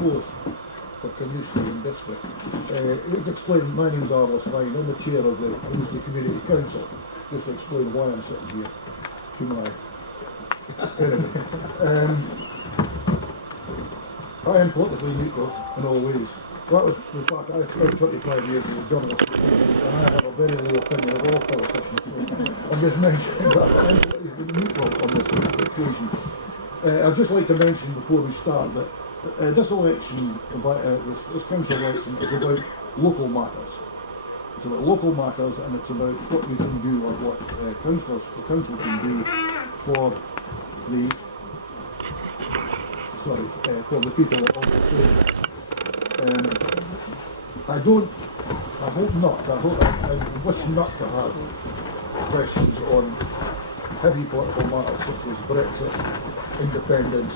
4th for Carnoustie and District. Let's explain, my name's Arliss Ryan, I'm the chair of the Carnoustie Community Council. Just to explain why I'm sitting here to my... Anyway, I am politically neutral in all ways. That was the fact I spent 25 years as a journalist, and I have a very low opinion of all politicians. So I'm just mentioning that I'm politically neutral on this occasion. I'd just like to mention before we start that this election, this council election, is about local matters. It's about local matters, and it's about what we can do, or what the council can do for the people of the state. I wish not to have questions on heavy political matters such as Brexit, independence,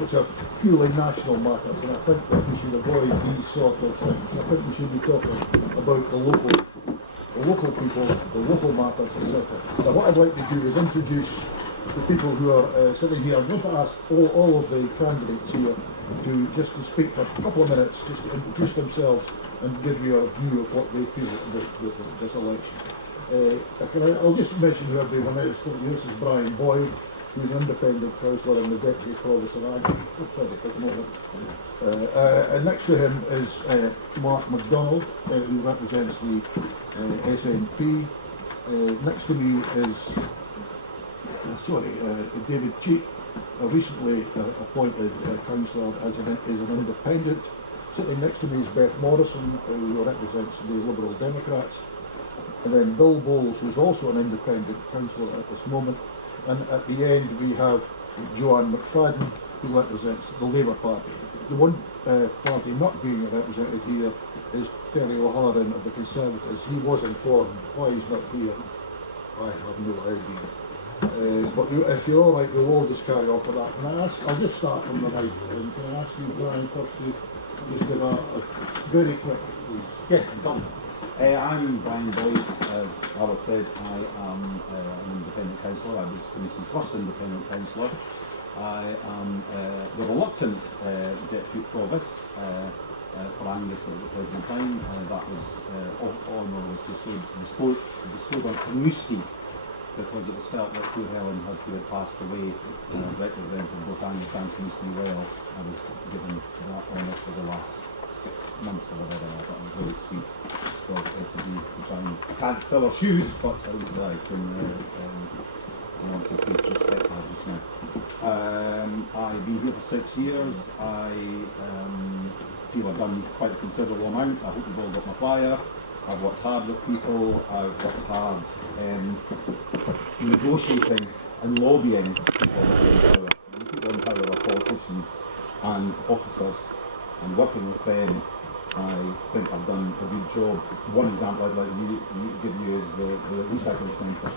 which are purely national matters, and I think that we should avoid these sort of things. I think we should be talking about the local people, the local matters, etc. Now what I'd like to do is introduce the people who are sitting here. I'm going to ask all of the candidates here to speak for a couple of minutes, just to introduce themselves and give you a view of what they feel with this election. I'll just mention who I've been announced. This is Brian Boyd, who's an independent councillor in the Deputy Province of Agriculture at the moment. And next to him is Mark McDonald, who represents the SNP. Next to me is David Cheape, a recently appointed councillor as an independent. Sitting next to me is Beth Morrison, who represents the Liberal Democrats. And then Bill Bowles, who's also an independent councillor at this moment. And at the end we have Joanne McFadden, who represents the Labour Party. The one party not being represented here is Terry O'Halloran of the Conservatives. He was informed why he's not here. I have no idea. But if you're all right, we'll all just carry on for that. I'll just start from the right. Can I ask you, Brian, first to just give a very quick, please? Yeah, done. I'm Brian Boyd. As Alice said, I am an independent councillor. I was Carnoustie's first independent councillor. I am the reluctant Deputy Provost for Angus at the present time. That was honour was bestowed on Carnoustie, because it was felt that poor Helen who had passed away, represented both Angus and Carnoustie well. I was given that honour for the last 6 months or whatever. I thought it was very sweet for it to be to try and, I can't fill her shoes, but at least I can want to pay respect to her just now. I've been here for 6 years. I feel I've done quite a considerable amount. I hope you've all got my flyer. I've worked hard with people. I've worked hard negotiating and lobbying people in power. People in power are politicians and officers, and working with them, I think I've done a good job. One example I'd like to give you is the recycling centre.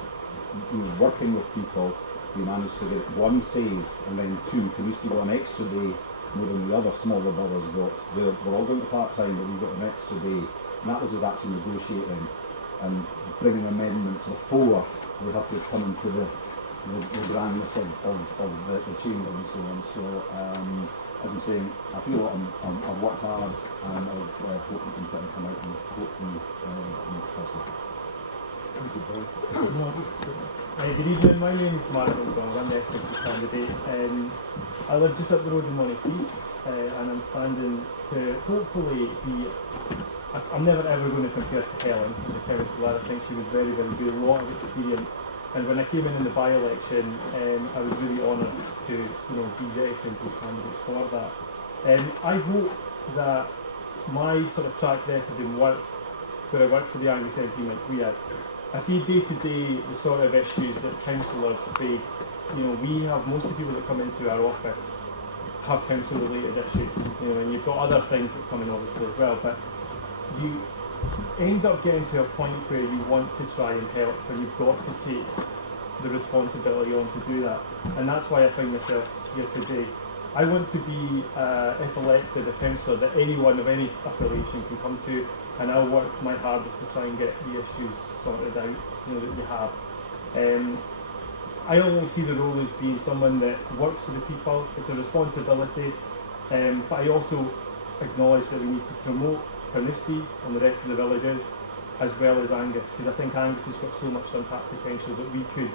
Working with people, we managed to get 1 saved, and then 2. Carnoustie got an extra day more than the other smaller boroughs got. We're all going to part-time, but we got an extra day. And that was with actually negotiating and bringing amendments before we have to come into the grandness of the chamber and so on. So, as I'm saying, I feel I've worked hard, and I hope we can sit and come out and hopefully next Thursday. Thank you, Boyd. Good evening, my name is Mark McDonald. I'm the SNP candidate. I live just up the road in Monaghan, and I'm standing to hopefully be... I'm never ever going to compare to Helen as a councillor. I think she was very, very good, a lot of experience. And when I came in the by-election, I was really honoured to be the SNP candidate for that. I hope that my sort of track record in work, where I worked for the Angus MP in McFadden, I see day to day the sort of issues that councillors face. We have most of the people that come into our office have council related issues, and you've got other things that come in obviously as well, but you end up getting to a point where you want to try and help, and you've got to take the responsibility on to do that. And that's why I find myself here today. I want to be, if elected, a councillor that anyone of any affiliation can come to, and I'll work my hardest to try and get the issues sorted out that you have. I only see the role as being someone that works for the people. It's a responsibility. But I also acknowledge that we need to promote Carnoustie and the rest of the villages, as well as Angus, because I think Angus has got so much untapped potential that we could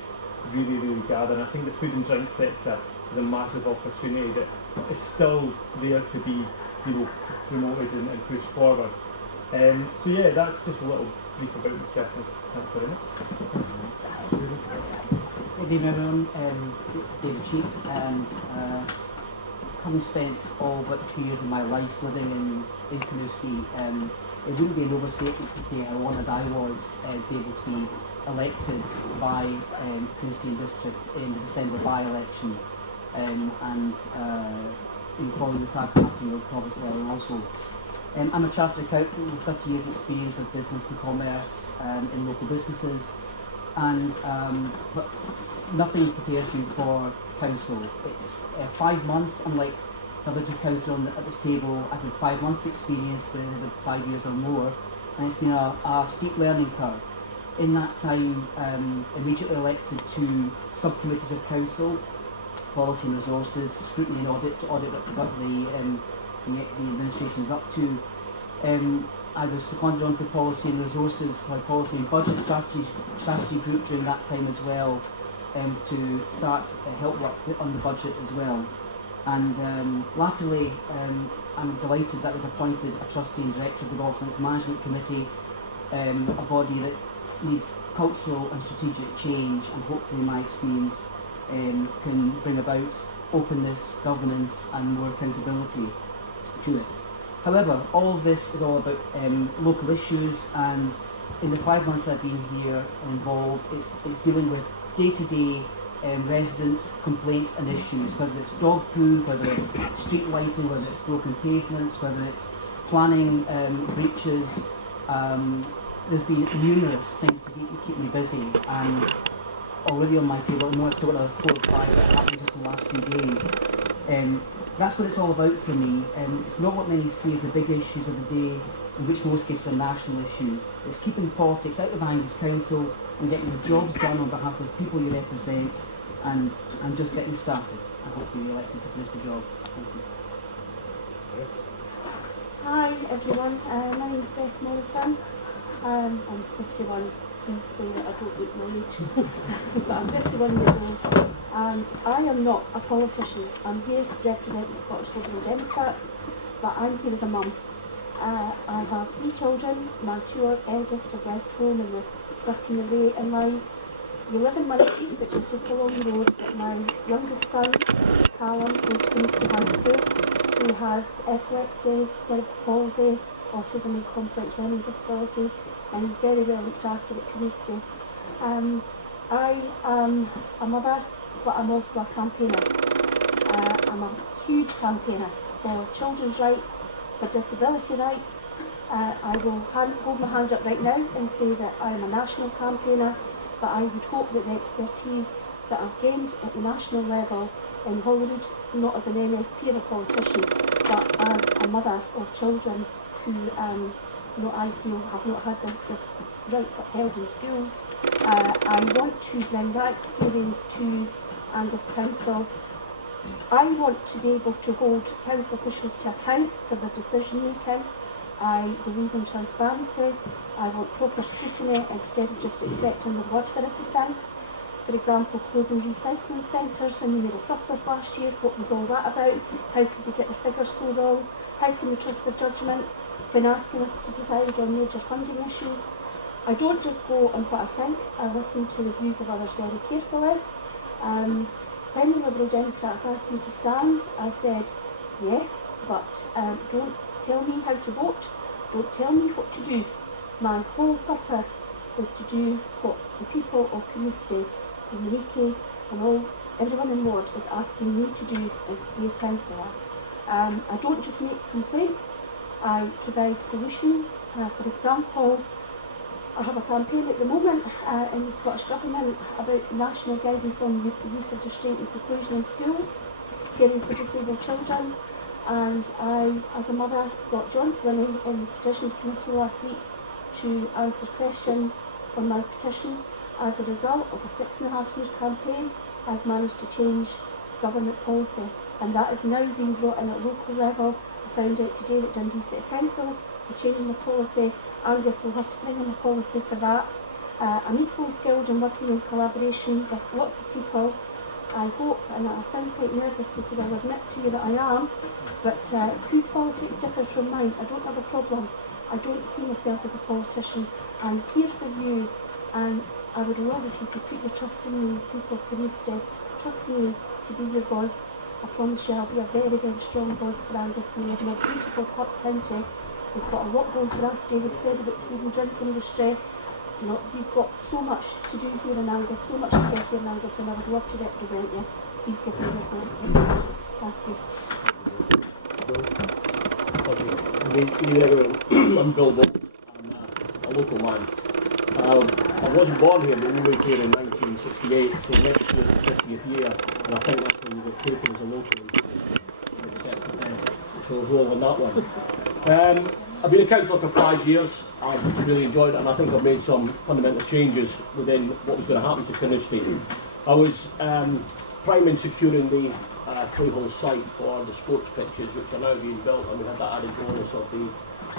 really gather. And I think the food and drink sector is a massive opportunity that is still there to be, promoted and pushed forward. So yeah, that's just a little brief about myself. Thanks very much. Good evening everyone, David Cheape, and having spent all but a few years of my life living in Carnoustie, it wouldn't be an overstatement to say how honoured I was to be able to be elected by Carnoustie and District in the December by-election, and following the sad passing of Provost Ellen Oswald. I'm a chartered accountant with 30 years experience of business and commerce in local businesses, and but nothing prepares me for council. It's 5 months, unlike other two council at this table. I've had 5 months experience, but I've had 5 years or more, and it's been a steep learning curve. In that time, immediately elected to subcommittees of council, policy and resources, scrutiny and audit what the administration is up to. I was seconded on for policy and resources, so policy and budget strategy group during that time as well, to start help work on the budget as well. And latterly, I'm delighted that I was appointed a trustee and director of the Governance Management Committee, a body that needs cultural and strategic change, and hopefully my experience can bring about openness, governance and more accountability to it. However, all of this is all about local issues, and in the 5 months I've been here and involved, it's dealing with day-to-day residents' complaints and issues, whether it's dog poo, whether it's street lighting, whether it's broken pavements, whether it's planning breaches. There's been numerous things to keep me busy, and already on my table, I know I've still got another 4 or 5 that happened just in the last few days. That's what it's all about for me. It's not what many see as the big issues of the day, in which most cases are national issues. It's keeping politics out of Angus Council and getting the jobs done on behalf of the people you represent, and I'm just getting started. I hope to be elected to finish the job. Thank you. Hi everyone, my name is Beth Morrison. I'm 51. Please say that I don't look my age, but I'm 51 years old, and I am not a politician. I'm here representing the Scottish Liberal Democrats, but I'm here as a mum. I have 3 children. My 2 eldest have left home and they're working their way in lives. We live in Morrison, which is just along the road, but my youngest son, Callum, goes to Carnoustie High School. He has epilepsy, cerebral palsy, autism and complex learning disabilities, and he's very well looked after at Carnoustie. I am a mother, but I'm also a campaigner. I'm a huge campaigner for children's rights, for disability rights. I will hold my hand up right now and say that I am a national campaigner, but I would hope that the expertise that I've gained at the national level in Holyrood, not as an MSP or a politician, but as a mother of children who I feel have not had their rights upheld in schools. I want to bring that experience to Angus Council. I want to be able to hold council officials to account for their decision making. I believe in transparency. I want proper scrutiny instead of just accepting the word for everything. For example, closing recycling centres when we made a surplus last year. What was all that about? How could we get the figures so wrong? How can we trust their judgment when asking us to decide on major funding issues? I don't just go on what I think, I listen to the views of others very carefully. When the Liberal Democrats asked me to stand, I said yes, but don't tell me how to vote, don't tell me what to do. My whole purpose is to do what the people of Carnoustie and Cheape and everyone in ward is asking me to do as their councillor. I don't just make complaints, I provide solutions. For example, I have a campaign at the moment in the Scottish Government about national guidance on the use of restraint and seclusion in schools, caring for disabled children, and I, as a mother, got John Swinney in the Petitions Committee last week to answer questions on my petition. As a result of a 6.5-year campaign, I've managed to change government policy and that is now being brought in at local level. I found out today that Dundee City Council are changing the policy. Angus will have to bring in a policy for that. I'm equally skilled in working in collaboration with lots of people. I hope, and I sound quite nervous because I'll admit to you that I am, but whose politics differs from mine, I don't have a problem. I don't see myself as a politician. I'm here for you, and I would love if you could put your trust in me, people of Carnoustie. Trust me to be your voice. I promise you I'll be a very, very strong voice for Angus. We live in a beautiful county. We've got a lot going for us. David said about food and drink industry. You know, we've got so much to do here in Angus, so much to get here in Angus, and I would love to represent you. Please give me your vote. Thank you. I'm Bill Bolt. I'm a local man. I wasn't born here, but we moved here in 1968, so next year is the 50th year, and I think that's when we were taken as a local and so we'll roll on that one. I've been a councillor for 5 years. I've really enjoyed it, and I think I've made some fundamental changes within what was going to happen to Carnoustie. I was prime in securing the Clayhole site for the sports pitches, which are now being built, and we had that added bonus of the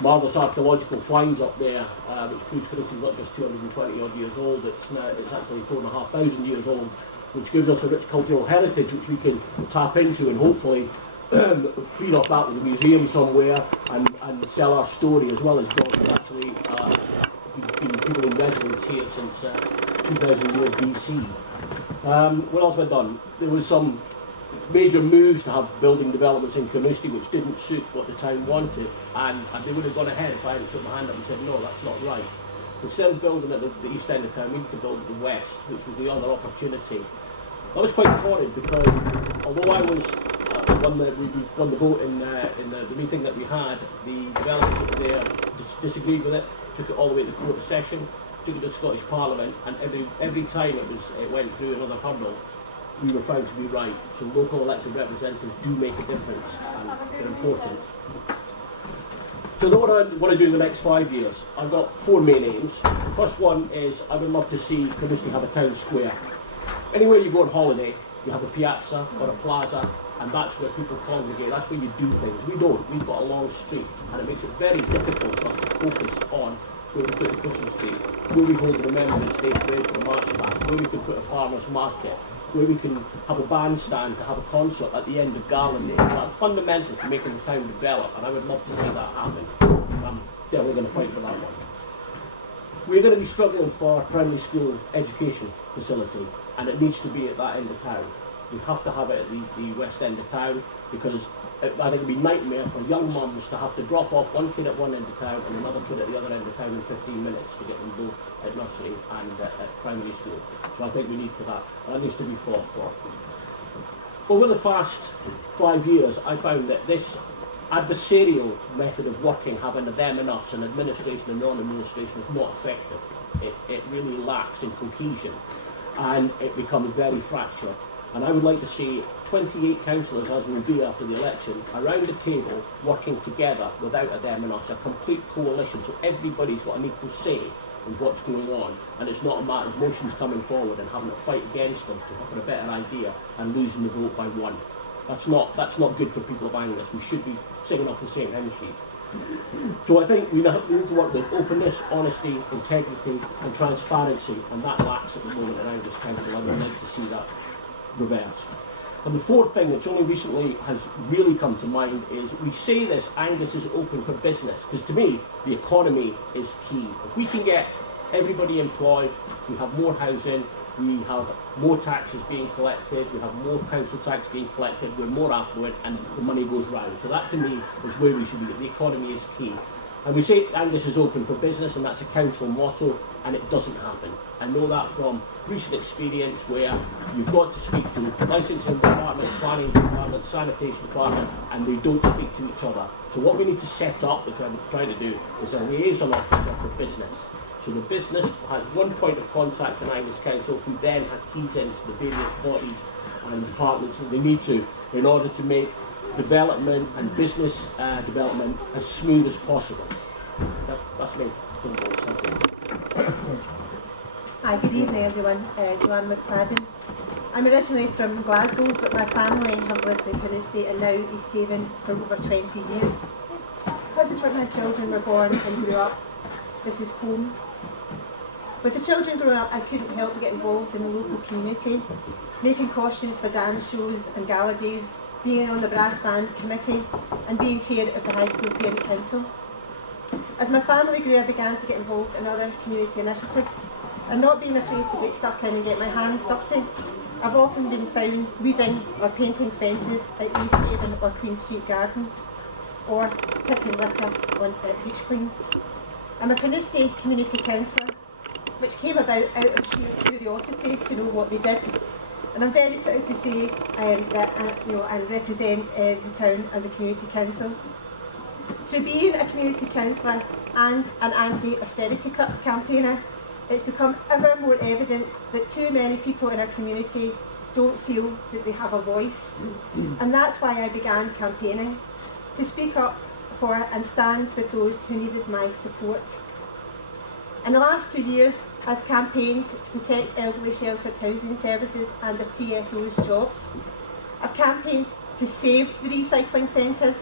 marvellous archaeological finds up there, which proves Carnoustie is not just 220 odd years old, it's actually 4,500 years old, which gives us a rich cultural heritage which we can tap into and hopefully feed off that with a museum somewhere and sell our story as well as God. We've actually been people in residence here since 2000 years BC. What else have I done? There was some major moves to have building developments in Carnoustie which didn't suit what the town wanted, and they would have gone ahead if I hadn't put my hand up and said, no, that's not right. Instead of building at the east end of town, we need to build at the west, which was the other opportunity. I was quite torrid because although I was won the vote in the meeting that we had, the developers that were there disagreed with it, took it all the way to the Court of Session, took it to the Scottish Parliament, and every time it went through another hurdle, we were found to be right. So local elected representatives do make a difference, and they're important. So what I want to do in the next 5 years, I've got 4 main aims. The first one is I would love to see Carnoustie have a town square. Anywhere you go on holiday, you have a piazza or a plaza, and that's where people congregate, that's where you do things. We don't. We've got a long street, and it makes it very difficult for us to focus on where we put the Christmas tree, where we hold the Remembrance Day parade for the March Past, where we can put a farmer's market, where we can have a bandstand to have a concert at the end of Garland Day. That's fundamental to making the town develop, and I would love to see that happen. I'm definitely going to fight for that one. We're going to be struggling for a primary school education facility, and it needs to be at that end of town. We have to have it at the west end of town, because I think it would be a nightmare for young mums to have to drop off one kid at one end of town and another kid at the other end of town in 15 minutes to get them both at nursery and at primary school. So I think we need to that needs to be fought for. Over the past 5 years, I found that this adversarial method of working, having a them and us, and administration and non-administration, is not effective. It really lacks in cohesion, and it becomes very fractured. And I would like to see 28 councillors, as will be after the election, around the table working together without a them and us, a complete coalition, so everybody's got an equal say in what's going on, and it's not a matter of motions coming forward and having to fight against them to have a better idea and losing the vote by one. That's not good for people of Angus. We should be singing off the same hymn sheet. So I think we need to work with openness, honesty, integrity and transparency, and that lacks at the moment in Angus Council. I would like to see that reversed. And the fourth thing which only recently has really come to mind is we say this, Angus is open for business, because to me the economy is key. If we can get everybody employed, we have more housing, we have more taxes being collected, we have more council tax being collected, we're more affluent, and the money goes round. So that to me is where we should be. The economy is key. And we say Angus is open for business, and that's a council motto, and it doesn't happen. I know that from recent experience where you've got to speak to licensing department, planning department, sanitation department, and they don't speak to each other. So what we need to set up, which I'm trying to do, is a liaison officer for business. So the business has one point of contact in Angus Council, who then has keys into the various bodies and departments that they need to, in order to make development and business development as smooth as possible. That's me. Hi, good evening everyone. Joanne McFadden. I'm originally from Glasgow, but my family have lived in Carnoustie and now East Haven for over 20 years. This is where my children were born and grew up. This is home. With the children growing up, I couldn't help but get involved in the local community, making costumes for dance shows and gala days, being on the brass band committee and being chair of the high school parent council. As my family grew, I began to get involved in other community initiatives and not being afraid to get stuck in and get my hands dirty. I've often been found weeding or painting fences at East Haven or Queen Street Gardens, or picking litter at beach cleans. I'm a Carnoustie community councillor, which came about out of sheer curiosity to know what they did. And I'm very proud to say that I represent the town and the community council. Through being a community councillor and an anti-austerity cuts campaigner, it's become ever more evident that too many people in our community don't feel that they have a voice. And that's why I began campaigning, to speak up for and stand with those who needed my support. In the last 2 years, I've campaigned to protect elderly sheltered housing services and their TSOs' jobs. I've campaigned to save the recycling centres,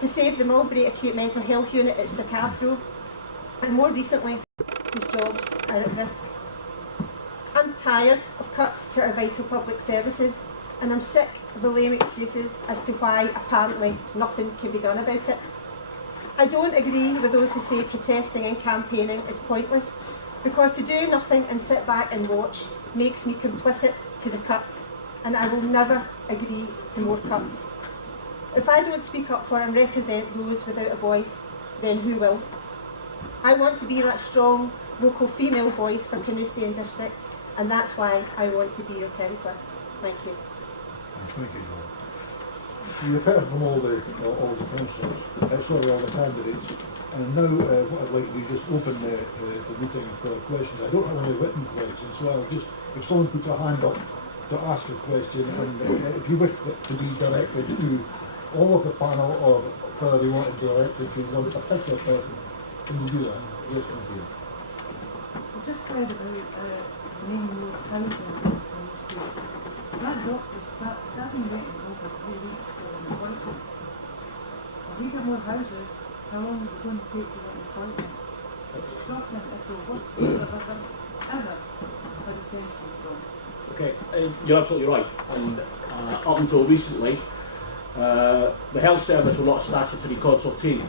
to save the Mulberry Acute Mental Health Unit at Stracathro, and more recently, whose jobs are at risk. I'm tired of cuts to our vital public services, and I'm sick of the lame excuses as to why apparently nothing can be done about it. I don't agree with those who say protesting and campaigning is pointless, because to do nothing and sit back and watch makes me complicit to the cuts, and I will never agree to more cuts. If I don't speak up for and represent those without a voice, then who will? I want to be that strong local female voice for Carnoustie and District, and that's why I want to be your councillor. Thank you. Thank you, Joanne. You've heard from all the councillors, all the candidates, and now what I'd like to do is just open the meeting for questions. I don't have any written questions, so I'll just, if someone puts a hand up to ask a question, and if you wish it to be directed to all of the panel, or whether they want it directed to one particular person, can you do that? Yes, thank you. You just said about main road housing on the street. That doctor, that been waiting over 3 weeks for an appointment. If we get more houses, how long is it going to take to get an appointment? It's shocking as to what ever had attention from. Okay, you're absolutely right. And up until recently, the health service were not a statutory consultee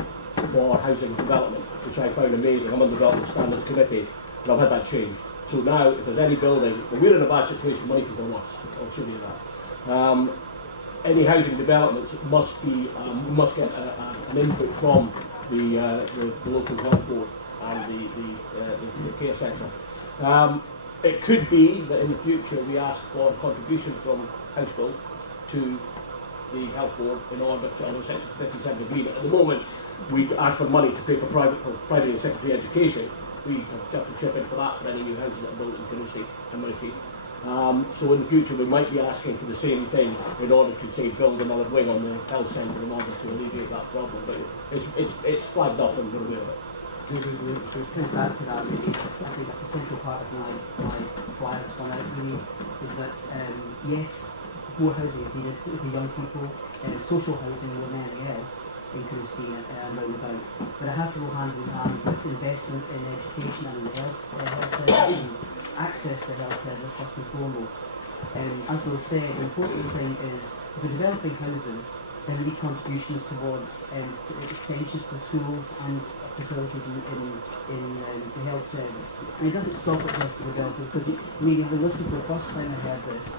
for housing development, which I found amazing. I'm on the Development Standards Committee, and I've had that changed. So now, if there's any building, when we're in a bad situation, money can go us. I'll show you that. Any housing developments must get an input from the local health board and the care centre. It could be that in the future we ask for a contribution from House Bill to the health board in order to, under Section 57 agreement. At the moment, we ask for money to pay for private and secondary education. We have to chip in for that for any new houses that are built in Carnoustie and Morrison. So in the future, we might be asking for the same thing in order to, say, build another wing on the health centre in order to alleviate that problem. But it's flagged up and we're aware of it. It comes back to that really. I think that's a central part of my flyer that's gone out really, is that yes, more housing is needed for young people, social housing more than anything else in Carnoustie and round about. But it has to go hand in hand with investment in education and in health service and access to health service first and foremost. As Bill said, the important thing is if we're developing houses, then we need contributions towards extensions to schools and facilities in the health service. And it doesn't stop at just the development, because maybe if you listened to the first time I heard this,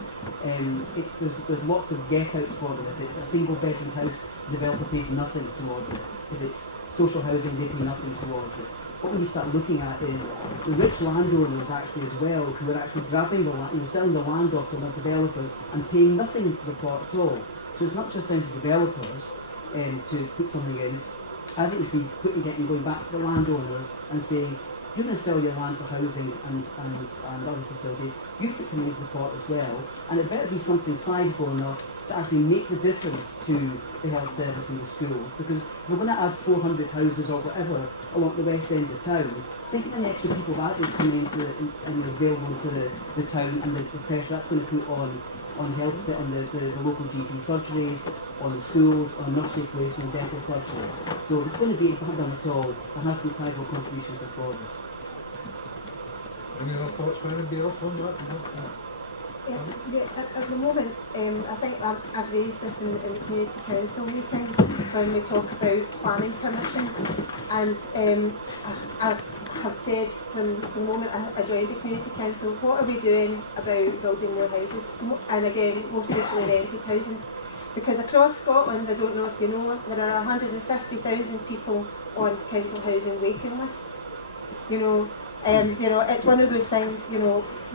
there's lots of get-outs for them. If it's a single bedroom house, the developer pays nothing towards it. If it's social housing, they pay nothing towards it. What we start looking at is the rich landowners actually as well, who are actually grabbing the land, selling the land off to the developers and paying nothing to the plot at all. So it's not just down to developers to put something in. I think we should be going back to the landowners and saying, you're going to sell your land for housing and other facilities, you put something into the pot as well, and it better be something sizable enough to actually make the difference to the health service and the schools, because if we're going to add 400 houses or whatever along the west end of town, think of the extra people that is coming into and available to the town, and the pressure that's going to put on health, on the local GP surgeries, on the schools, on nursery places and dental surgeries. So it's going to be, if I haven't done at all, it has to be sizable contributions to forward. Any other thoughts by anybody else on that? At the moment, I think I've raised this in the community council meetings when we talk about planning permission, and I have said from the moment I joined the community council, what are we doing about building more houses, and again more socially rented housing, because across Scotland, I don't know if you know, there are 150,000 people on council housing waiting lists. It's one of those things,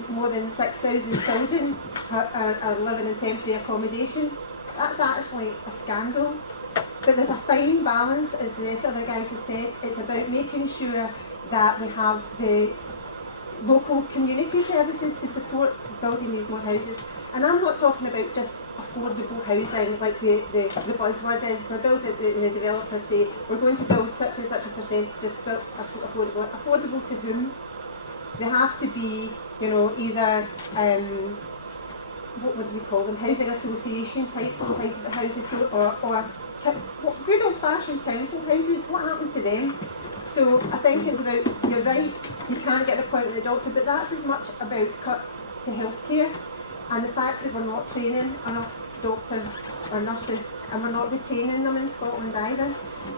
more than 6,000 children are living in temporary accommodation. That's actually a scandal. But there's a fine balance, as the other guys have said. It's about making sure that we have the local community services to support building these more houses. And I'm not talking about just affordable housing, like the buzzword is. We're building, the developers say, we're going to build such and such a percentage of affordable. Affordable to whom? They have to be, either, what do you call them, housing association type of houses, or good old-fashioned council houses. What happened to them? So I think it's about, you're right, you can't get an appointment with the doctor, but that's as much about cuts to healthcare, and the fact that we're not training enough doctors or nurses, and we're not retaining them in Scotland either.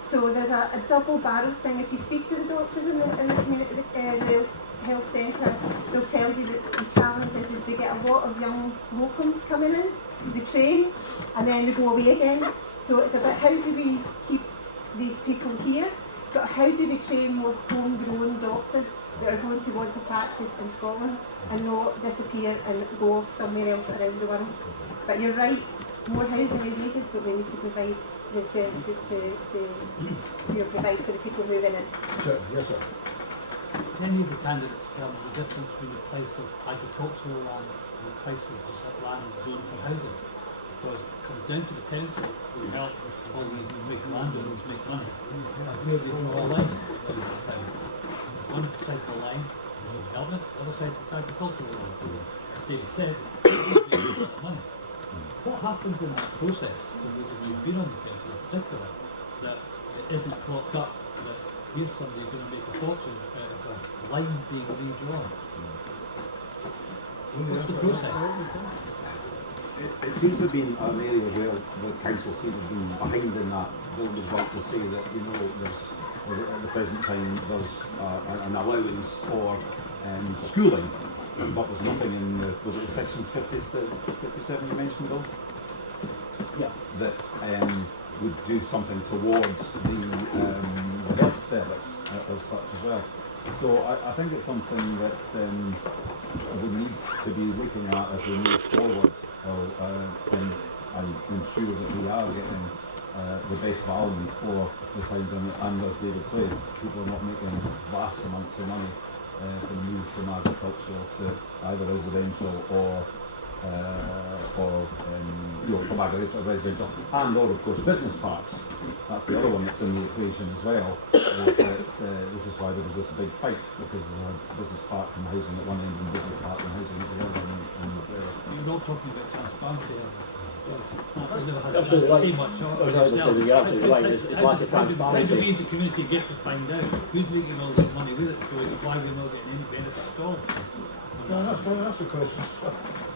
So there's a double-barreled thing. If you speak to the doctors in the community, the health centre, they'll tell you that the challenge is they get a lot of young locums coming in, they train, and then they go away again. So it's about how do we keep these people here, but how do we train more homegrown doctors that are going to want to practice in Scotland and not disappear and go off somewhere else around the world. But you're right, more housing is needed, but we need to provide the services to provide for the people moving in. Sir, yes, sir. Many of the candidates tell me the difference between the price of agricultural land and the price of land zoned for housing. Because it comes down to the council who help with all these make landowners make money. And where they draw a line in this town. One side of the line is development, the other side is agricultural land. So David said, they make a lot of money. What happens in that process, for those of you who've been on the council in particular, that it isn't clocked up, that here's somebody going to make a fortune out of a line being redrawn? What's the process? It seems to have been an area where the council seems to have been behind in that. Bill was right to say that, there's, at the present time, there's an allowance for schooling, but there's nothing in the, was it section 57 you mentioned, Bill? Yeah. That would do something towards the health service as such as well. So I think it's something that we need to be looking at as we move forward, and ensure that we are getting the best value for the towns. And as David says, people are not making vast amounts of money from the move from agricultural to either residential or from agricultural to residential, and or of course business parks. That's the other one that's in the equation as well. Is that this is why there was this big fight, because they had business park and housing at one end and business park and housing at the other end. You're not talking about transparency. Absolutely right. Much You're absolutely right. It's like a transparency. How do we as a community get to find out who's making all this money with it, so why we're not getting any benefit at all? No, that's a question.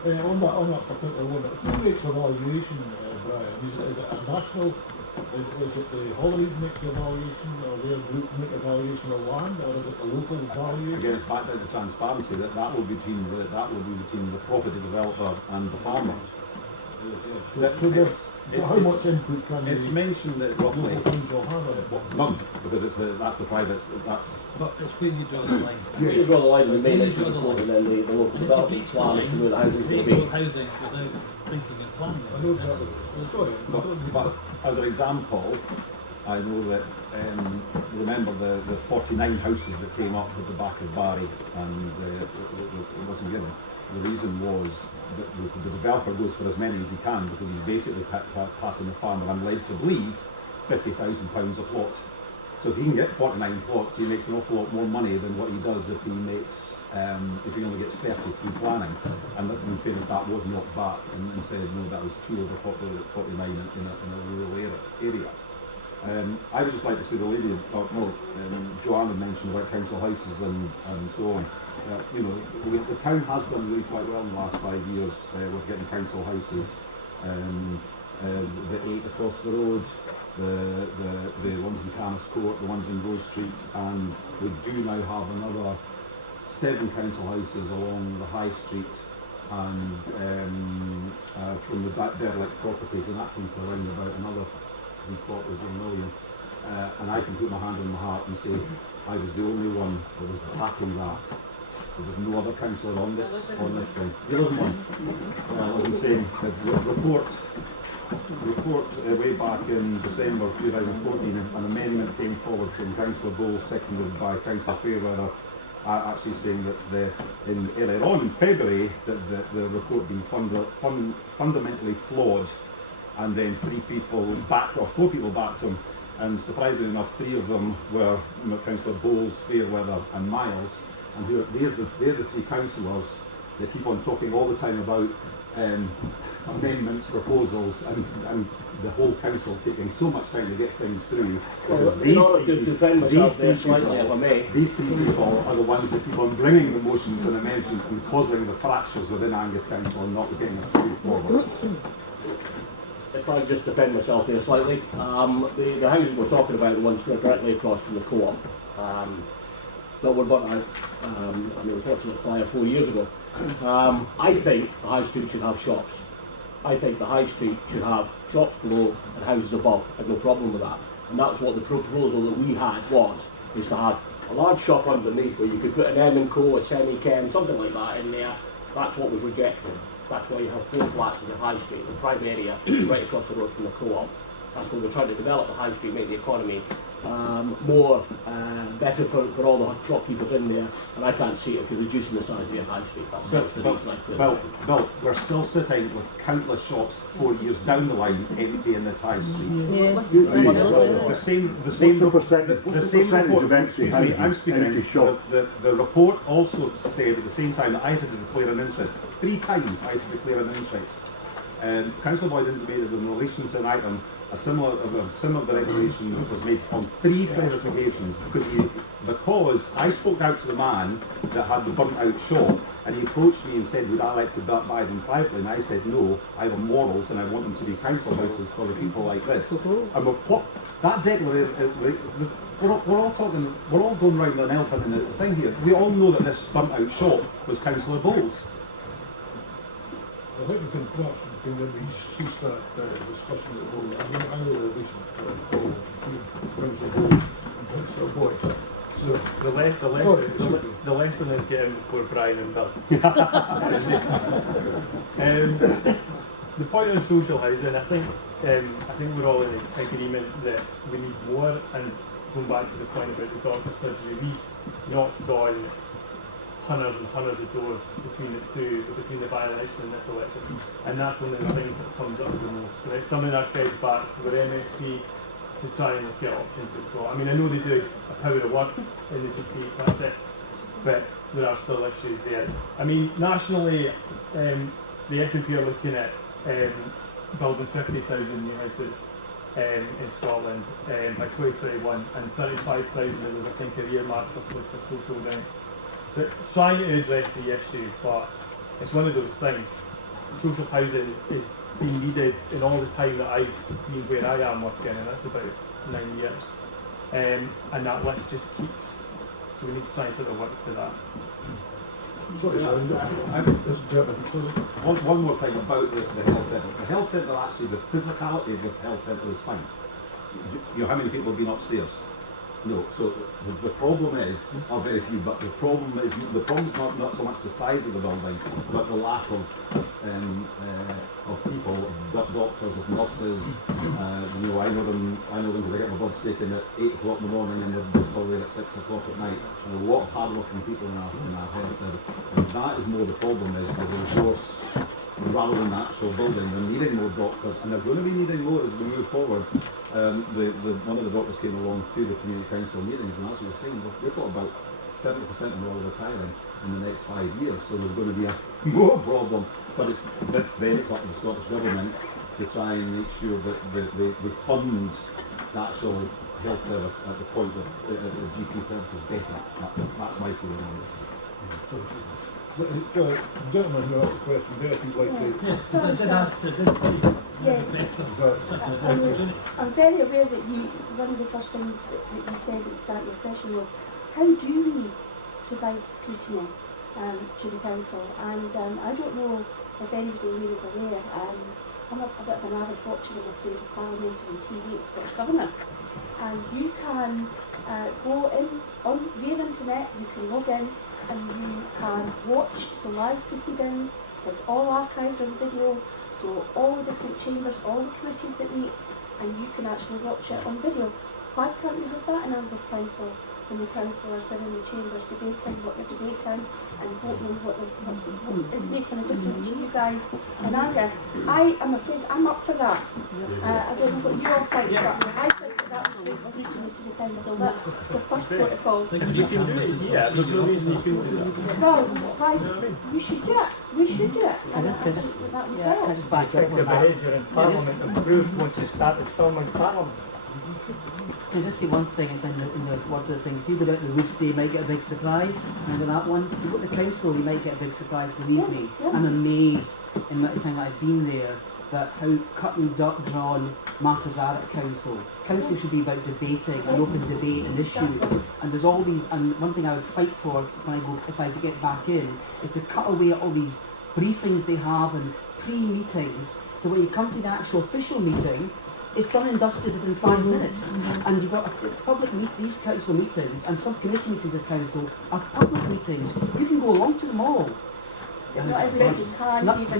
On that particular one, who makes evaluation, Brian? Is it a national, is it the Hollywood makes the evaluation, or their group make evaluation of land, or is it the local valuation? Again, it's back down to transparency, that will be between the property developer and the farmer. How much input can it's mentioned that roughly local council have on it? none, because that's the private. But it's where you draw the line. You draw the line in the main issue report, and then the local development plan is where the housing is going to be. Housing without thinking and planning. I know exactly. Sorry. But as an example, I know that, remember the 49 houses that came up at the back of Barry, and it wasn't given. The reason was that the developer goes for as many as he can, because he's basically passing the farmer, I'm led to believe, £50,000 a plot. So if he can get 49 plots, he makes an awful lot more money than what he does if he makes, if he only gets 30 through planning. And in fairness, that was knocked back and said, no, that was too overpopulated at 49 in a rural area. I would just like to see the lady, Joanne had mentioned about council houses and so on. You know, the town has done really quite well in the last 5 years with getting council houses. The 8 across the road, the ones in Carnoustie Court, the ones in Rose Street, and we do now have another 7 council houses along the High Street, and from the derelict properties, and that comes to around about another 750,000. And I can put my hand on my heart and say I was the only one that was backing that. There was no other councillor on this thing. The other one, as I'm saying, the report way back in December 2014, an amendment came forward from Councillor Bowles, seconded by Councillor Fairweather, actually saying that earlier on in February that the report being fundamentally flawed, and then 4 people backed him, and surprisingly enough 3 of them were Councillor Bowles, Fairweather and Miles, and they're the 3 councillors that keep on talking all the time about amendments, proposals, and the whole council taking so much time to get things through. Well, in order to defend myself there slightly, if I may. These 3 people are the ones that keep on bringing the motions and amendments and causing the fractures within Angus Council and not getting us to move forward. If I just defend myself there slightly, the houses we're talking about, the ones directly across from the co-op, that were burnt out, unfortunately, 5 or 4 years ago. I think the High Street should have shops. I think the High Street should have shops below and houses above. I have no problem with that. And that's what the proposal that we had is to have a large shop underneath where you could put an M&Co, a semi-chem, something like that in there. That's what was rejected. That's why you have 4 flats in the High Street, the prime area, right across the road from the co-op. That's where we're trying to develop the High Street, make the economy more better for all the shopkeepers in there, and I can't see it if you're reducing the size of your High Street. That's the reason I put it. Well, we're still sitting with countless shops 4 years down the line empty in this High Street. The same report of empty the report also said at the same time that I had to declare an interest. 3 times I had to declare an interest. Councillor Boyd intimated in relation to an item a similar declaration was made on 3 previous occasions because I spoke out to the man that had the burnt out shop, and he approached me and said, would I like to buy them privately? And I said, no, I have morals and I want them to be council houses for the people like this. And that declaration, we're all going round an elephant in the thing here. We all know that this burnt out shop was Councillor Bowles. I think we can perhaps cease that discussion at all. I know the recent call between Councillor Bowles and Councillor Boyd. So the lesson is get in before Brian and Bill. The point on social housing, I think we're all in agreement that we need more, and going back to the point about the doctor surgery, we knocked on hundreds and hundreds of doors between the by-election and this election, and that's one of the things that comes up the most. So it's something I've fed back to the MSP to try and look at options we've got. I mean, I know they do a power of work in the GP practice, but there are still issues there. I mean, nationally, the S&P are looking at building 50,000 new houses in Scotland by 2021, and 35,000 of those, I think, are earmarked for social down. So trying to address the issue, but it's one of those things. Social housing is being needed in all the time that I've been where I am working, and that's about 9 years. And that list just keeps, so we need to try and sort of work to that. Sorry, one more thing about the health centre. The health centre, actually, the physicality of the health centre is fine. How many people have been upstairs? No, so the problem is, are very few, but the problem's not so much the size of the building, but the lack of people, of doctors, of nurses. You know, I know them because I get my blood taken at 8 o'clock in the morning and they're still there at 6 o'clock at night. And a lot of hard-working people in our health service, and that is more the problem, is the resource rather than the actual building. They're needing more doctors, and they're going to be needing more as we move forward. One of the doctors came along to the community council meetings, and as we were saying, we've got about 70% of them all retiring in the next 5 years, so there's going to be a more problem. But it's then it's up to the Scottish Government to try and make sure that they fund the actual health service at the point that the GP service is better. That's my feeling on it. Gentleman who asked the question, Beth, you'd like to... Yes, because I did ask, I did say, I'm very aware that one of the first things that you said at the start of your question was, how do we provide scrutiny to the council? And I don't know if anybody here is aware, I'm a bit of an avid watcher, I'm afraid, of parliamentary TV at Scottish Government. And you can go in via the internet, you can log in, and you can watch the live proceedings. It's all archived on video, so all the different chambers, all the committees that meet, and you can actually watch it on video. Why can't we have that in Angus Council, when the councillors are in the chambers debating what they're debating and voting what is making a difference to you guys in Angus? I am afraid I'm up for that. I don't know what you all think, but I think that's big scrutiny to the council. That's the first protocol. You can do it, yeah, there's no reason you can do it. Well, why? We should do it. We should do it. And I think that would help. I think the behaviour in Parliament improved once they started filming Parliament. Can I just say one thing, is in the words of the thing, if you go out in the woods today, you might get a big surprise. Remember that one? If you go to the council, you might get a big surprise, believe me. I'm amazed in the time that I've been there that how cut and drawn matters are at council. Council should be about debating and open debate and issues. And there's all these, and one thing I would fight for when I go, if I get back in, is to cut away all these briefings they have and pre-meetings. So when you come to the actual official meeting, it's done and dusted within 5 minutes. And you've got these council meetings and some committee meetings of council are public meetings. You can go along to them all. Not everybody can even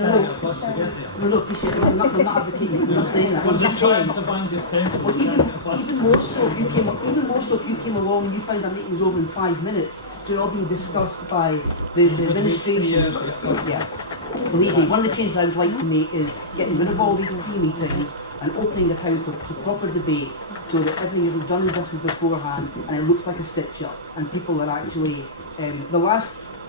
No, appreciate it. I'm not advocating, I'm not saying that. I'm just saying, well, even more so if you came along and you found a meeting was over in 5 minutes, they're all being discussed by the administration. Yeah. Believe me, one of the changes I would like to make is getting rid of all these pre-meetings and opening the council to proper debate so that everything isn't done and dusted beforehand and it looks like a stitch-up and people are actually...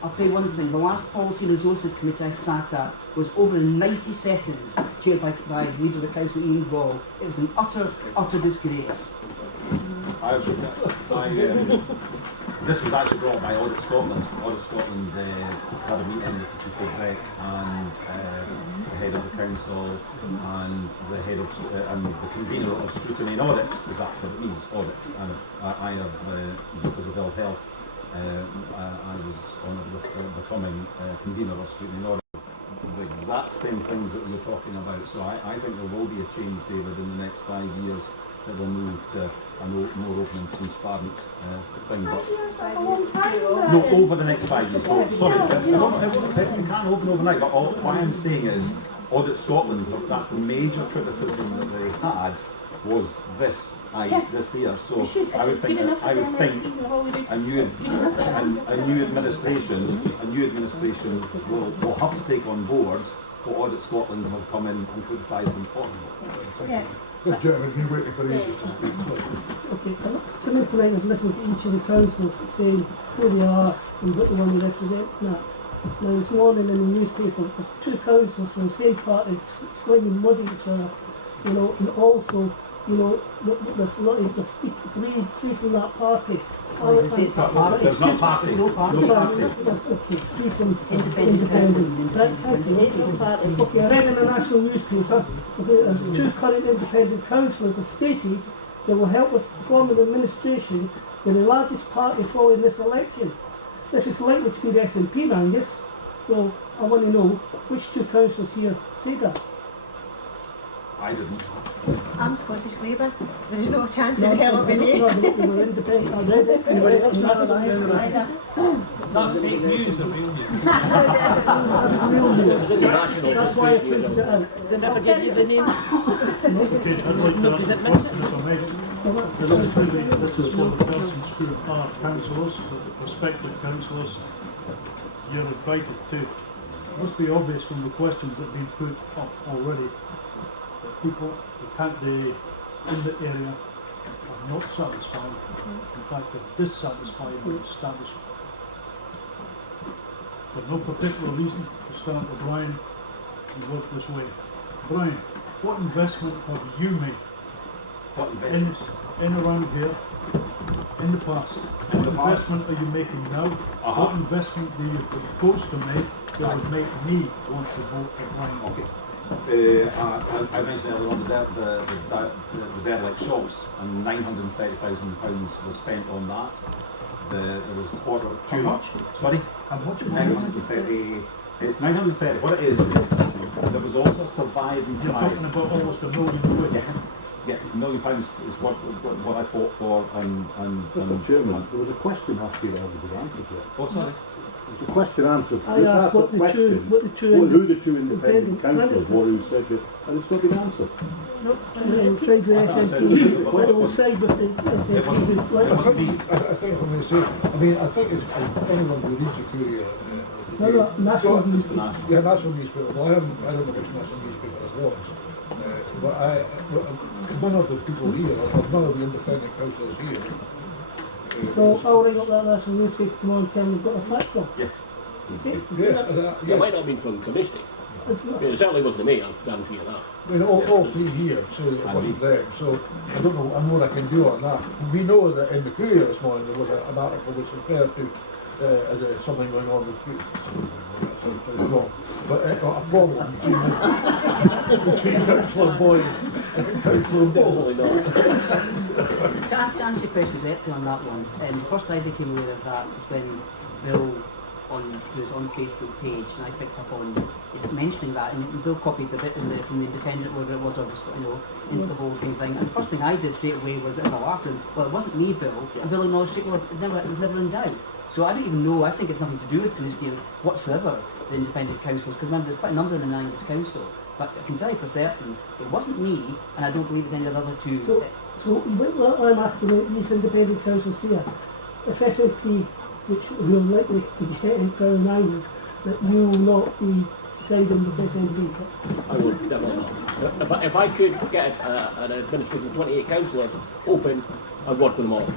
I'll tell you one thing, the last Policy and Resources Committee I sat at was over in 90 seconds, chaired by the leader of the council, Ian Ball. It was an utter disgrace. This was actually brought by Audit Scotland. Audit Scotland had a meeting with the Chief Exec and the head of the council and the head of and the convener of scrutiny and audit, because that's what it means, audit. And I have, because of ill health, I was honoured with becoming convener of scrutiny and audit. The exact same things that we were talking about. So I think there will be a change, David, in the next 5 years that will move to a more open and transparent thing. But no, over the next 5 years. No, sorry, it can't open overnight. But what I'm saying is, Audit Scotland, that's the major criticism that they had, was this. This here. So I would think a new administration will have to take on board what Audit Scotland have come in and criticised them for. Yeah. This gentleman's been waiting for ages to speak. Okay, coming tonight and listening to each of the councillors saying who they are and what they want to represent. Now this morning in the newspaper, there's two councillors from the same party slightly muddy each other, you know, and also, you know, there's three from that party. There's no party. There's no party. Three from independent. Okay, I read in the national newspaper, there's two current independent councillors have stated they will help us form an administration with the largest party following this election. This is likely to be the SNP now, yes? So I want to know which two councillors here say that. I didn't. I'm Scottish Labour. There is no chance in hell of me. You were independent already. You were That's fake news or real news? It was in the National That's for why I 3 put years. it in. They never give you the names. Okay, I'd like to ask a question if I may. This is for the persons who are councillors, the prospective councillors you're invited to. It must be obvious from the questions that have been put up already that people who can't be in the area are not satisfied. In fact, they're dissatisfied with the status. For no particular reason, to start with Brian and work this way. Brian, what investment have you made What investment? in around here in the past? In What the past? investment are you making now? What investment do you propose to make that would make me want to vote for Brian? Okay. I mentioned earlier on the derelict shops, and £930,000 was spent on that. There was a quarter of How much? Sorry? How much? 930. It's 930. What it is there was also surviving You're fire. talking about almost £1 million. Yeah, £1 million is what I fought for, and Mr. Chairman, there was a question asked here that hasn't been answered yet. oh, sorry. There's a question answered. I Just asked asked what a the question. who Who the two independent councillors were who said it, and it's not been answered. We'll side with SNP. We'll side with the It wasn't me. I think I'm going to say, I mean, I think it's anyone who reads the Courier. national news. Yeah, national newspaper. Well, I don't know which national newspaper it was. But none of the people here, or none of the independent councillors here. So I'll ring up that national newspaper tomorrow and tell them you've got a fact wrong. Yes. Okay? Yes, It yeah. might not have been from Carnoustie. It's not. It certainly wasn't me, I'm guarantee you that. I mean, all three here say it wasn't them, so I don't know, I know what I can do on that. We know that in the Courier this morning there was an article which referred to something going on with wrong. But a problem between Councillor Boyd and Councillor Ball. Definitely not. To answer your question directly on that one, the first I became aware of that was when Bill was on the Facebook page, and I picked up on it mentioning that, and Bill copied the bit in there from the Independent, whether it was, or into the whole thing. And the first thing I did straight away was, as I laughed, and well, it wasn't me, Bill, and Bill acknowledged it, well, it was never in doubt. So I don't even know, I think it's nothing to do with Carnoustie whatsoever, the independent councillors, because remember there's quite a number in the Angus Council, but I can tell you for certain, it wasn't me, and I don't believe it's any of the other two. So what I'm asking these independent councils here, if SNP, which will likely to get in Crown Islands, that you will not be siding with SNP. I would definitely not. If I could get an administration of 28 councillors open, I'd work with them all.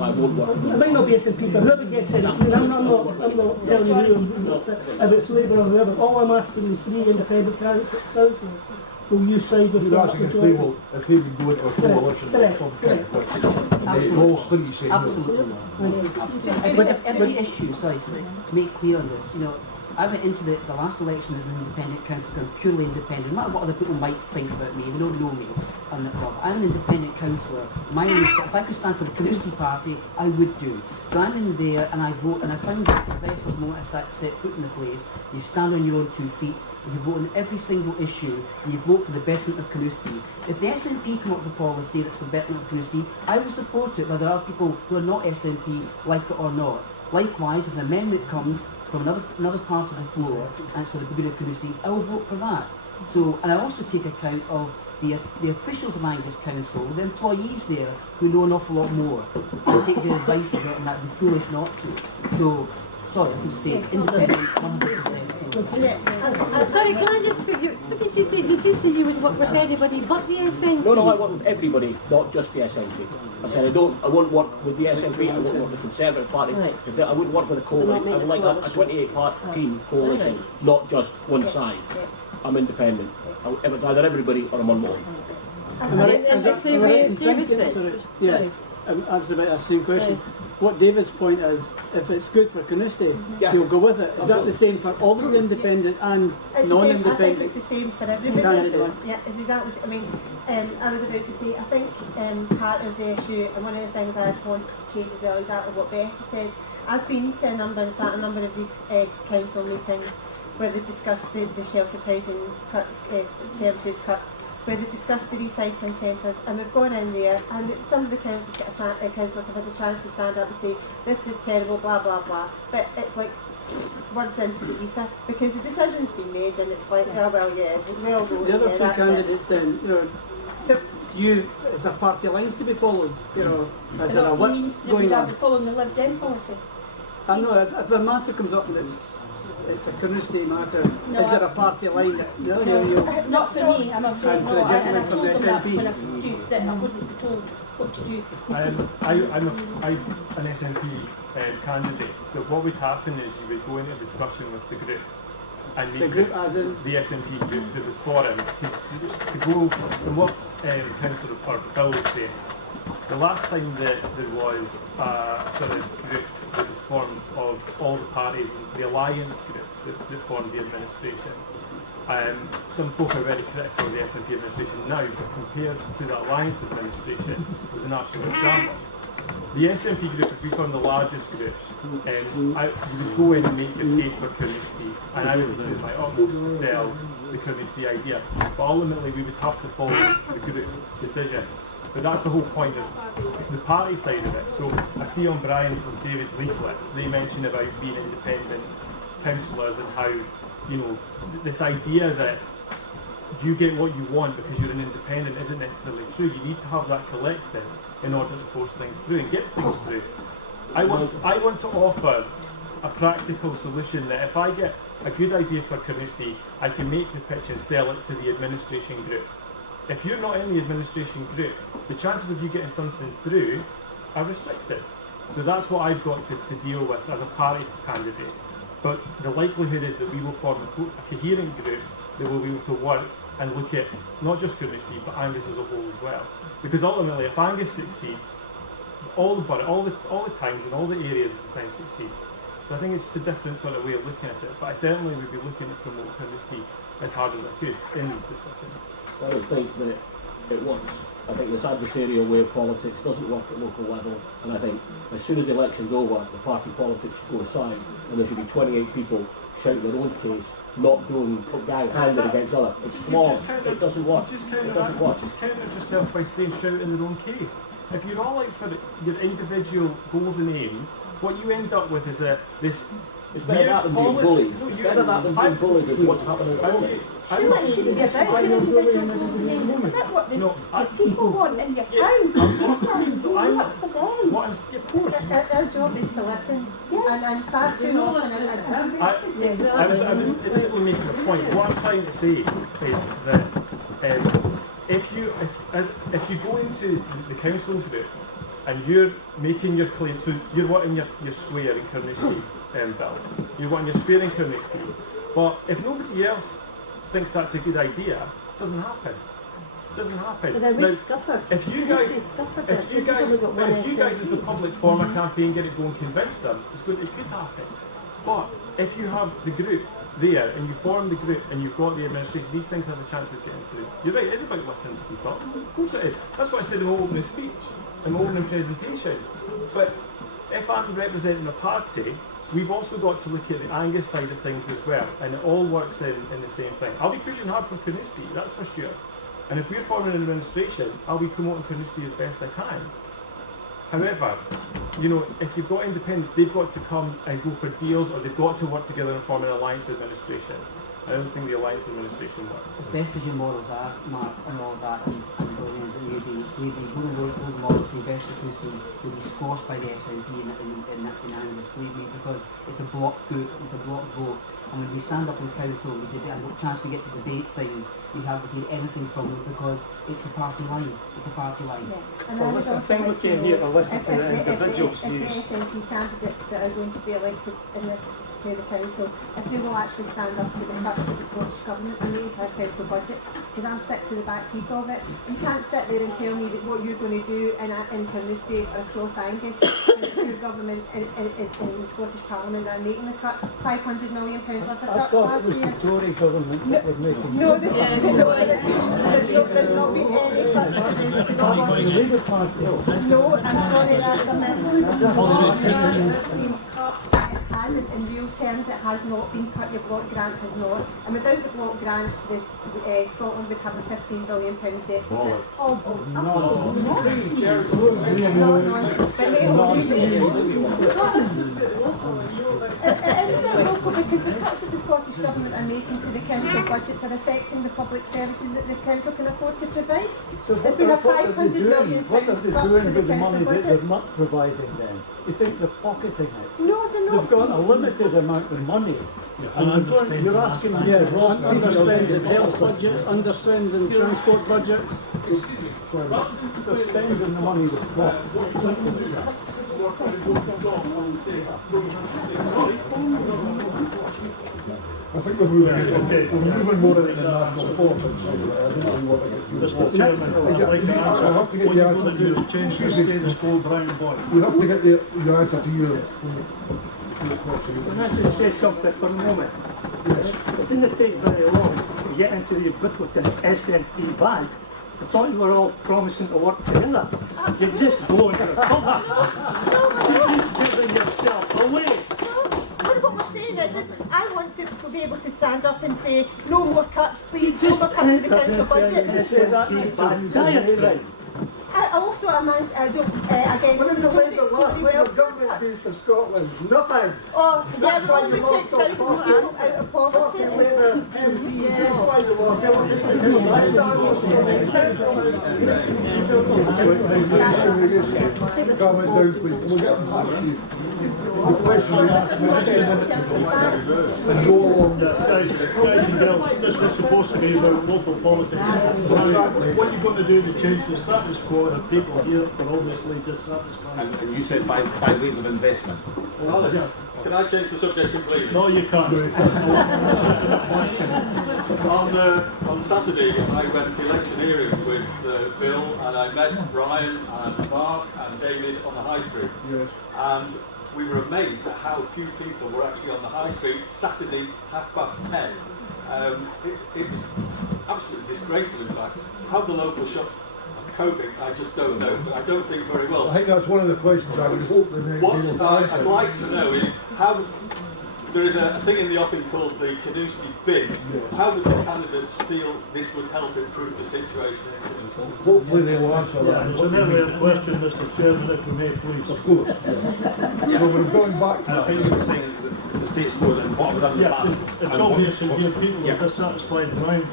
I won't work with It them. might not be SNP, but whoever gets in, I mean, I'm not telling you if it's Labour or whoever. All I'm asking is 3 independent councillors. Will you side with You're asking if they will go into a coalition with some kind of Absolutely. all three say no. Absolutely not. But every issue, sorry, to make clear on this, I went into the last election as an independent councillor, purely independent, no matter what other people might think about me, they don't know me. I'm an independent councillor. If I could stand for the Carnoustie party, I would do. So I'm in there and I vote, and I found that the very first moment I set foot in the place, you stand on your own 2 feet, and you vote on every single issue, and you vote for the betterment of Carnoustie. If the SNP come up with a policy that's for the betterment of Carnoustie, I will support it, whether other people who are not SNP like it or not. Likewise, if an amendment comes from another part of the floor and it's for the good of Carnoustie, I will vote for that. So, and I also take account of the officials of Angus Council, the employees there who know an awful lot more. I take their advice of it, and that would be foolish not to. So, sorry, I can just say independent 100%. Sorry, can I just put you, what did you say? Did you say you would work with anybody but the SNP? No, I work with everybody, not just the SNP. I said I won't work with the SNP, I won't work with the Conservative Party. Right. I wouldn't work with a coalition. I would like a 28-part team coalition, not just one side. I'm independent. It's either everybody or I'm on my own. And the same way as David said. Yeah, answer that same question. What David's point is, if it's good for Carnoustie, he'll go with it. Is that the same for all the independent and non-independent? I think it's the same for everybody. Candidate. Yeah, it's exactly the same. I mean, I was about to say, I think part of the issue, and one of the things I wanted to change as well, exactly what Beth said. I've been to a number of these council meetings where they discussed the sheltered housing services cuts, where they discussed the recycling centres, and we've gone in there, and some of the councillors, councillors have had a chance to stand up and say, this is terrible, blah, blah, blah. But it's like words into the ether, because the decision's been made, and it's like, oh, well, yeah, we're all going, The other yeah, two that's candidates then, you know, So, is there party lines to be followed? You know, is there a You whip mean they going would have on? to follow the Lib Dem policy? I know, if a matter comes up and it's a Carnoustie matter, No, is there a party line that, you Not for me, I'm afraid And for not. the And I gentleman from told the them that SNP. when I stood, that I wouldn't be told what to do. I'm an SNP candidate, so what would happen is you would go into discussion with the group and The make group as in? the SNP group that was formed, because to go from what Councillor or Bill was saying, the last time that there was a sort of group that was formed of all the parties, and the alliance group that formed the administration, some folk are very critical of the SNP administration now, but compared to the alliance administration, it was an absolute shambles. The SNP group, if we formed the largest groups, you would go in and make your case for Carnoustie, and I would be doing my utmost to sell the Carnoustie idea. But ultimately, we would have to follow the group decision. But that's the whole point of the party side of it. So I see on Brian's and David's leaflets, they mention about being independent councillors and how, you know, this idea that you get what you want because you're an independent isn't necessarily true. You need to have that collective in order to force things through and get things through. I want to offer a practical solution that if I get a good idea for Carnoustie, I can make the pitch and sell it to the administration group. If you're not in the administration group, the chances of you getting something through are restricted. So that's what I've got to deal with as a party candidate. But the likelihood is that we will form a coherent group that will be able to work and look at not just Carnoustie but Angus as a whole as well. Because ultimately, if Angus succeeds, all the towns and all the areas of the town succeed. So I think it's just a different sort of way of looking at it. But I certainly would be looking to promote Carnoustie as hard as I could in these discussions. I don't think that it works. I think this adversarial way of politics doesn't work at local level, and I think as soon as the election's over, the party politics should go aside, and there should be 28 people shouting their own case, not going gang-handed against other. It's flawed. It doesn't work. You just countered yourself by saying shouting their own case. If you're all out for your individual goals and aims, what you end up with is this. It's better that than being bullied. It's better that than being bullied with what's happening at home. Surely it shouldn't be about your individual goals and aims. It's about what the people want in your town. You work for them. Of course. Our job is to listen, and far too often. I was making a point. What I'm trying to say is that if you go into the council group and you're making your claim, so you're wanting your square in Carnoustie, Bill, you're wanting your square in Carnoustie, but if nobody else thinks that's a good idea, it doesn't happen. It doesn't happen. But then Now, we've scuppered. if you guys as the public form a campaign, get it going, convince them, it could happen. But if you have the group there and you form the group and you've got the administration, these things have a chance of getting through. You're right, it is about listening to people. Of course it is. That's what I said in my opening speech, in my opening presentation. But if I'm representing a party, we've also got to look at the Angus side of things as well, and it all works in the same thing. I'll be pushing hard for Carnoustie, that's for sure. And if we're forming an administration, I'll be promoting Carnoustie as best I can. However, you know, if you've got independents, they've got to come and go for deals, or they've got to work together and form an alliance administration. I don't think the alliance administration works. As best as your morals are, Mark, and all that, and brilliant, you'd be going to those morals, say best for Carnoustie, you'll be squashed by the SNP in Angus, believe me, because it's a block group, it's a block vote, and when we stand up in council, and the chance we get to debate things, we haven't heard anything from them because it's a party line. It's a party line. Yeah. And Well, listen, I think we came here to listen to the individuals' if views. the SNP candidates that are going to be elected in this to the council, if they will actually stand up to the cuts of the Scottish Government and need to have council budgets, because I'm sick to the back teeth of it. You can't sit there and tell me that what you're going to do in Carnoustie or across Angus, and it's your government in the Scottish Parliament that are making the cuts, £500 million worth of I cuts thought it last was year. the Tory government that were making There's not been any cuts to the Scottish. Labour Party. No, I'm sorry, that's a myth. It hasn't. in real terms it has not been cut, your block grant has not. And without the block grant, Scotland would have a £15 billion deficit. Bollocks. Oh, absolutely not. But hey, it is a bit local because the cuts that the Scottish Government are making to the council budgets are affecting the public services that the council can afford to provide. There's been a £500 million What are they cut doing to with the the council money that budget. they're not providing then? You think they're pocketing it? No, they're not. They've got a limited amount of money. And you're asking me, underspend in health budgets, underspend in transport budgets. They're spending the money they've got. Simple as that. I think we're moving, we're moving more into the national politics. I don't know what I get through. Mr. Chairman, I'd like to answer. I have to get What the are you answer going to to do your to change the status quo, Brian Boyd? We have to get the answer to your question. Can I just say something for a moment? Yes. It didn't take very long to get into the ubiquitous SNP band. I thought you were all promising to work together. You're just blowing your cover. You're just giving yourself away. And what we're saying is I want to be able to stand up and say, no more cuts, please, no more cuts to the council budget. You say that in bad diet. I also am against the government do for Scotland? Nothing. Oh, yeah, we why only you take lost all thousands of people out of poverty. That's why you Comment down, please. We'll get back to you. The question we asked about 10 minutes ago. And go along. Guys and girls, this was supposed to be about local politics. What are you going to do to change the status quo that people here are obviously dissatisfied? And you said by ways of investment. Alice, can I change the subject completely? No, you can't. On Saturday, I went electioneering with Bill, and I met Brian and Mark and David on the High Street. Yes. And we were amazed at how few people were actually on the High Street Saturday, 10:30. It was absolutely disgraceful, in fact. How the local shops are coping, I just don't know, but I don't think very well. I think that's one of the questions I would hope the next What I'd like to know is how there is a thing in the offing called the Carnoustie bid. Yeah. How would the candidates feel this would help improve the situation in Carnoustie? Hopefully they'll answer that. It's an earlier question, Mr. Chairman, if we may, please. Of course. Yeah. So we've gone back to I think you were saying the state's quo and what we've done in the past. It's obvious that your people are dissatisfied. Brian,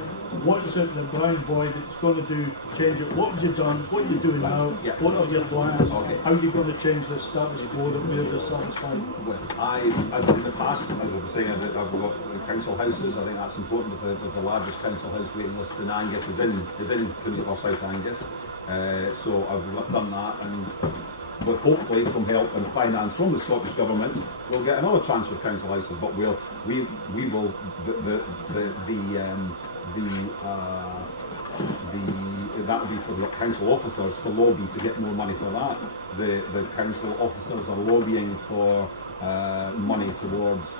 what is it that Brian Boyd is going to do to change it? What have you done? What are you doing now? Yeah. What are your plans? Okay. How are you going to change the status quo that we're dissatisfied with? As in the past, as I was saying, I've got council houses. I think that's important. With the largest council house waiting list in Angus is in or South Angus. So I've done that, and with hopefully from help and finance from the Scottish Government, we'll get another tranche of council houses. But we will that will be for the council officers to lobby to get more money for that. The council officers are lobbying for money towards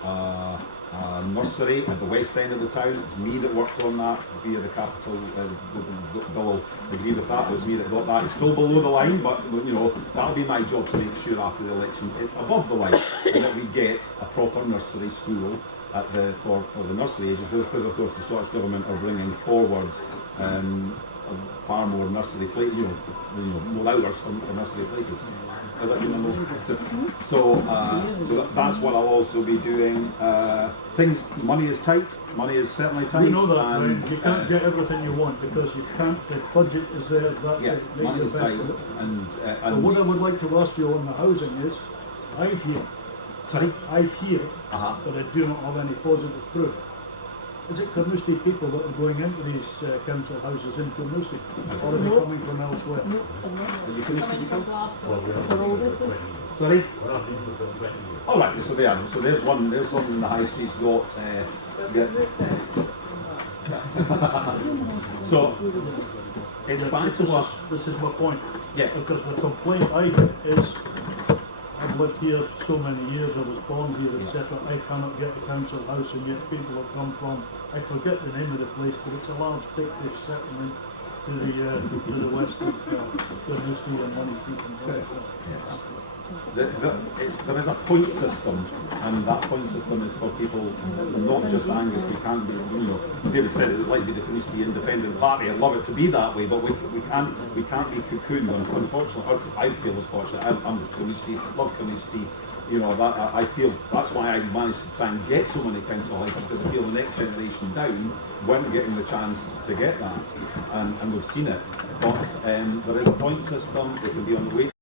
nursery at the west end of the town. It's me that worked on that via the capital. Bill will agree with that. It was me that got that. It's still below the line, but that'll be my job to make sure after the election it's above the line and that we get a proper nursery school at for the nursery ages, because of course the Scottish Government are bringing forward far more nursery more hours for nursery places. So that's what I'll also be doing. Money is tight. Money is certainly tight. You know that, Brian. You can't get everything you want because you can't. The budget is there. That's it. Make money the is best tight. of it. And what I would like to ask you on the housing is, I hear, but I do not have any positive proof. Is it Carnoustie people that are going into these council houses in Carnoustie, or are they coming from elsewhere? Are you Carnoustie people? Sorry? All right, so there. So there's one in the High Street's got. So it's back to what. This is my point. Yeah. Because the complaint I get is, I've lived here so many years, I was born here, etc. I cannot get a council house, and yet people have come from, I forget the name of the place, but it's a large Pictish settlement to the west of Carnoustie and Unionist. there is a point system, and that point system is for people, not just Angus. We can't be, you know, David said it would like to be the Carnoustie Independent Party. I'd love it to be that way, but we can't be cocooned. Unfortunately, I feel as fortunate. I'm Carnoustie, love Carnoustie. You know, that, I feel that's why I managed to try and get so many council houses, because I feel the next generation down weren't getting the chance to get that, and we've seen it. But there is a point system. It can be on the way.